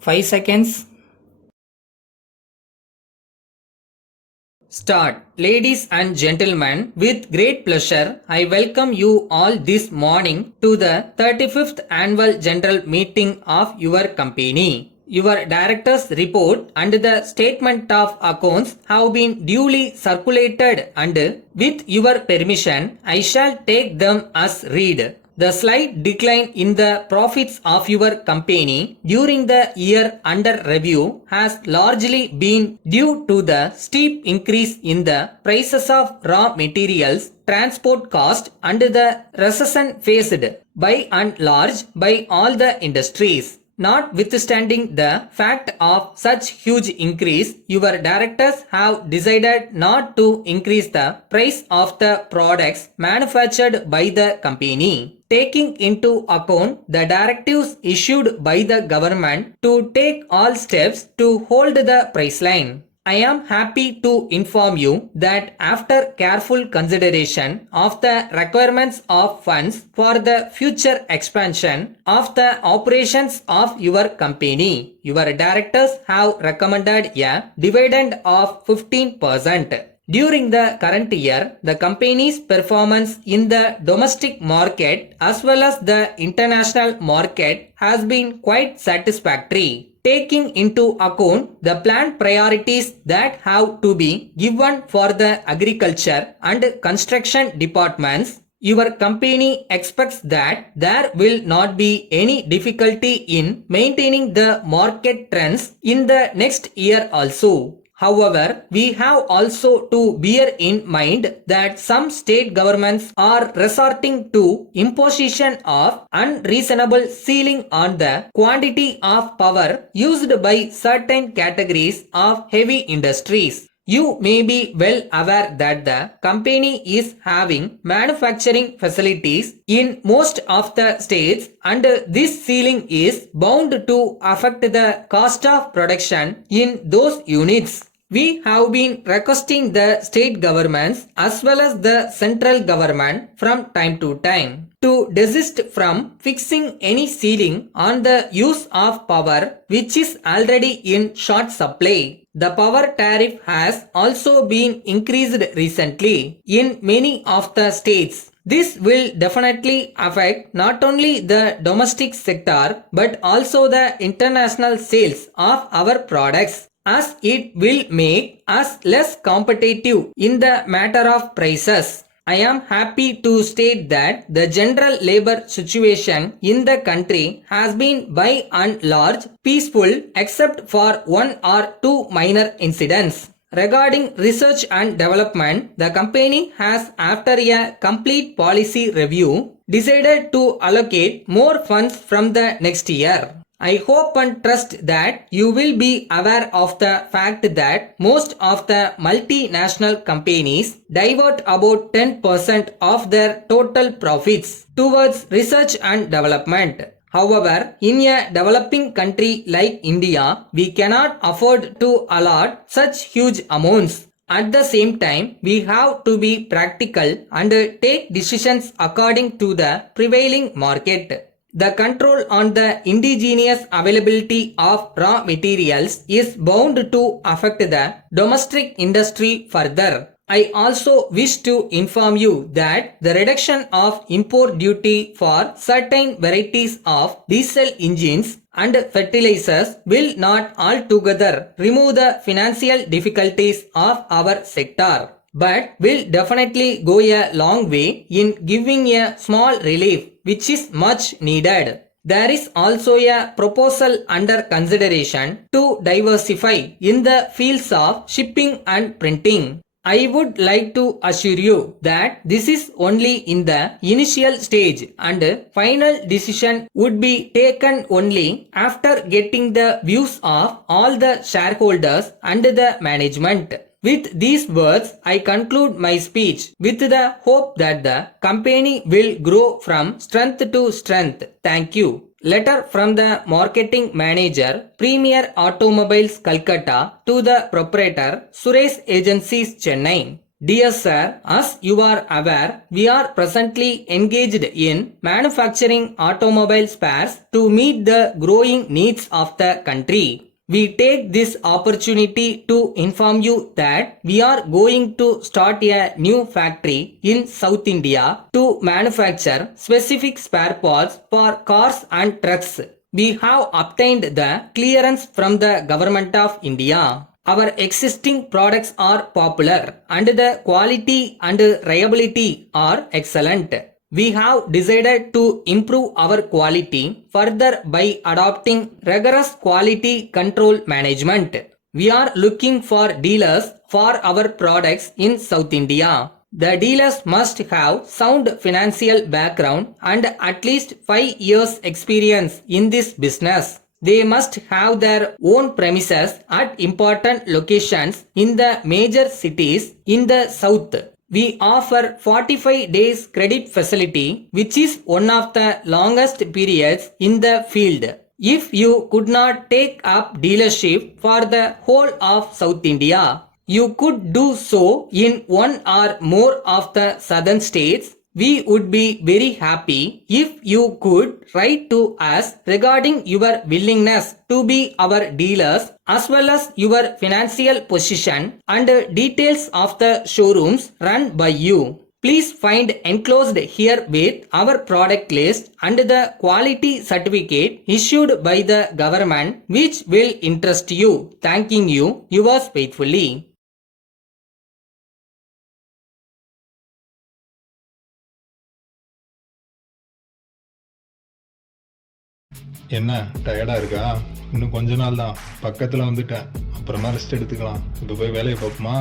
5 seconds. Start. Ladies and gentlemen, with great pleasure, I welcome you all this morning to the 35th annual general meeting of your company. Your director's report and the statement of accounts have been duly circulated and with your permission, I shall take them as read. The slight decline in the profits of your company during the year under review has largely been due to the steep increase in the prices of raw materials, transport cost, and the recession faced by and large by all the industries. Notwithstanding the fact of such huge increase, your directors have decided not to increase the price of the products manufactured by the company. Taking into account the directives issued by the government to take all steps to hold the price line. I am happy to inform you that after careful consideration of the requirements of funds for the future expansion of the operations of your company, your directors have recommended a dividend of 15%. During the current year, the company's performance in the domestic market as well as the international market has been quite satisfactory. Taking into account the planned priorities that have to be given for the agriculture and construction departments, your company expects that there will not be any difficulty in maintaining the market trends in the next year also. However, we have also to bear in mind that some state governments are resorting to imposition of unreasonable ceiling on the quantity of power used by certain categories of heavy industries. You may be well aware that the company is having manufacturing facilities in most of the states and this ceiling is bound to affect the cost of production in those units. We have been requesting the state governments as well as the central government from time to time to desist from fixing any ceiling on the use of power which is already in short supply. The power tariff has also been increased recently in many of the states. This will definitely affect not only the domestic sector but also the international sales of our products, as it will make us less competitive in the matter of prices. I am happy to state that the general labor situation in the country has been by and large peaceful except for one or two minor incidents. Regarding research and development, the company has, after a complete policy review, decided to allocate more funds from the next year. I hope and trust that you will be aware of the fact that most of the multinational companies divert about 10% of their total profits towards research and development. However, in a developing country like India, we cannot afford to allot such huge amounts. At the same time, we have to be practical and take decisions according to the prevailing market. The control on the indigenous availability of raw materials is bound to affect the domestic industry further. I also wish to inform you that the reduction of import duty for certain varieties of diesel engines and fertilizers will not altogether remove the financial difficulties of our sector, but will definitely go a long way in giving a small relief which is much needed. There is also a proposal under consideration to diversify in the fields of shipping and printing. I would like to assure you that this is only in the initial stage and final decision would be taken only after getting the views of all the shareholders and the management. With these words, I conclude my speech with the hope that the company will grow from strength to strength. Thank you. Letter from the Marketing Manager, Premier Automobiles Calcutta to the Proprietor, Suresh Agencies, Chennai. Dear sir, as you are aware, we are presently engaged in manufacturing automobile spares to meet the growing needs of the country. We take this opportunity to inform you that we are going to start a new factory in South India to manufacture specific spare parts for cars and trucks. We have obtained the clearance from the Government of India. Our existing products are popular and the quality and reliability are excellent. We have decided to improve our quality further by adopting rigorous quality control management. We are looking for dealers for our products in South India. The dealers must have sound financial background and at least 5 years experience in this business. They must have their own premises at important locations in the major cities in the south. We offer 45 days credit facility, which is one of the longest periods in the field. If you could not take up dealership for the whole of South India, you could do so in one or more of the southern states. We would be very happy if you could write to us regarding your willingness to be our dealers as well as your financial position and details of the showrooms run by you. Please find enclosed here with our product list and the quality certificate issued by the government which will interest you. Thanking you, yours faithfully. என்ன டயர்டா இருக்கா? இன்னும் கொஞ்ச நாள் தான், பக்கத்துல வந்துட்டேன். அப்புறமா ரெஸ்ட் எடுத்துக்கலாம். இப்போ போய் வேலையை பார்ப்போமா?